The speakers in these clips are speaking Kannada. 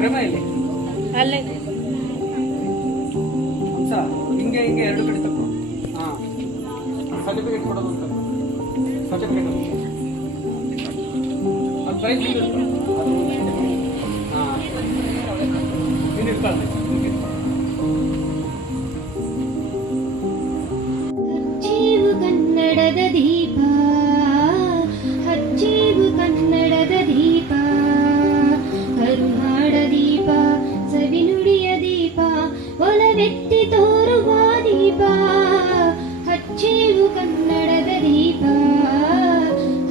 ಪ್ರೇಮ ಇಲ್ಲಿ? ಅಲ್ಲೇ. ಹಿಂಗೆ ಹಿಂಗೆ ಎರಡು ಕಡೆ ತಪ್ಪು ಹಾಂ. ಸರ್ಟಿಫಿಕೇಟ್ ಕೊಡೋದು ಅಂತ. ಸರ್ಟಿಫಿಕೇಟ್ ಅದು ಪ್ರೈಸ್ ಅದು ಹಾಂ. ನೀನು ಇಟ್ಕೊಳ್ಳಿ ಹಚ್ಚೇವು ಕನ್ನಡದ ಒಲವೆತ್ತಿ ತೋರುವ ದೀಪ, ಹಚ್ಚೇವು ಕನ್ನಡದ ದೀಪ,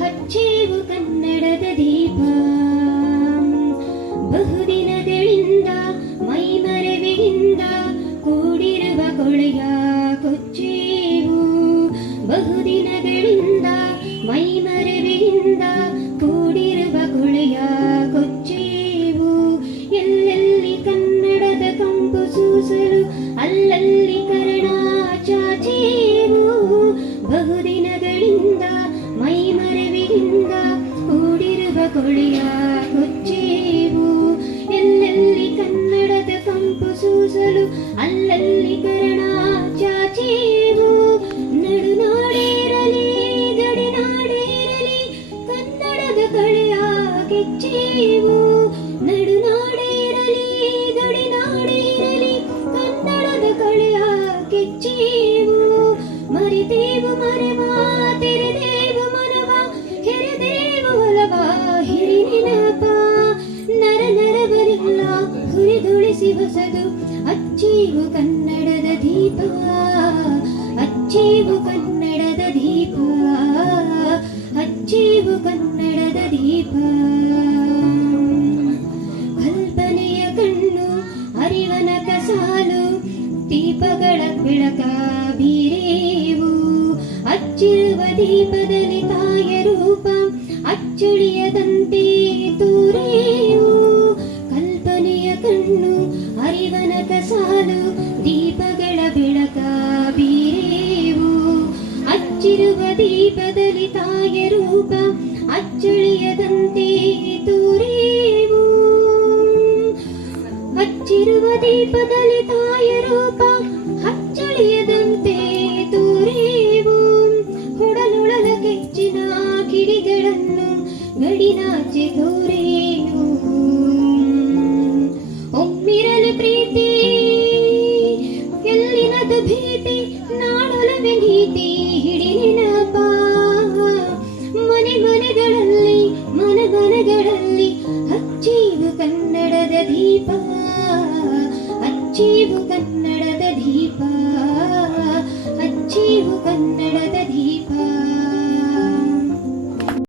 ಹಚ್ಚೇವು ಕನ್ನಡದ ದೀಪ. ಬಹುದಿನಗಳಿಂದ ಮೈಮರವಿಯಿಂದ ಕೂಡಿರುವ ಕೊಳೆಯ ಕೊಚ್ಚೇವು. ಬಹುದಿನಗಳಿಂದ ಮೈಮರೆವಿಯಿಂದ ಕೆಚ್ಚೇವು ನಡುನಾಡೇರಲಿ, ಗಡಿನಾಡೇರಲಿ, ಕನ್ನಡದ ಕಳೆಯ ಕೆಚ್ಚೇವು ಮರಿದೇವು ಮರೆವ, ತೆರೆದೇವು ಮನವ, ಹೆರೆದೇವು ಒಲವ ಹಿರಿನೆನಪ ನರ ನರವರೆಲ್ಲ ಹುರಿದುಳಿಸಿ ಹೊಸದು ಅಚ್ಚೇವು ಕನ್ನಡದ ದೀಪ. ಅಚ್ಚೇವು ಕನ್ನಡದ ದೀಪ. ಅಚ್ಚೇವು ಕನ್ನಡದ ದೀಪ. ದೀಪಗಳ ಬೆಳಕ ಬೀರೇವು. ಅಚ್ಚಿರುವ ದೀಪದಲ್ಲಿ ತಾಯ ರೂಪ ಅಚ್ಚಳಿಯದಂತೆ ತೋರೇವು. ಕಲ್ಪನೆಯ ಕಣ್ಣು, ಅರಿವನ ಕಸಾಲು, ದೀಪಗಳ ಬೆಳಕ ಬೀರೇವು. ಅಚ್ಚಿರುವ ದೀಪದಲ್ಲಿ ತಾಯ ರೂಪ ಅಚ್ಚಳಿಯದಂತೆ ತೋರೇವು. ಅಚ್ಚಿರುವ ದೀಪದಲ್ಲಿ ತಾಯ ರೂಪ ಕಿಡಿಗಳನ್ನು ಗಡಿನಾಚೆ ದೂರೇನು ಒಮ್ಮಿರಲು ಪ್ರೀತಿ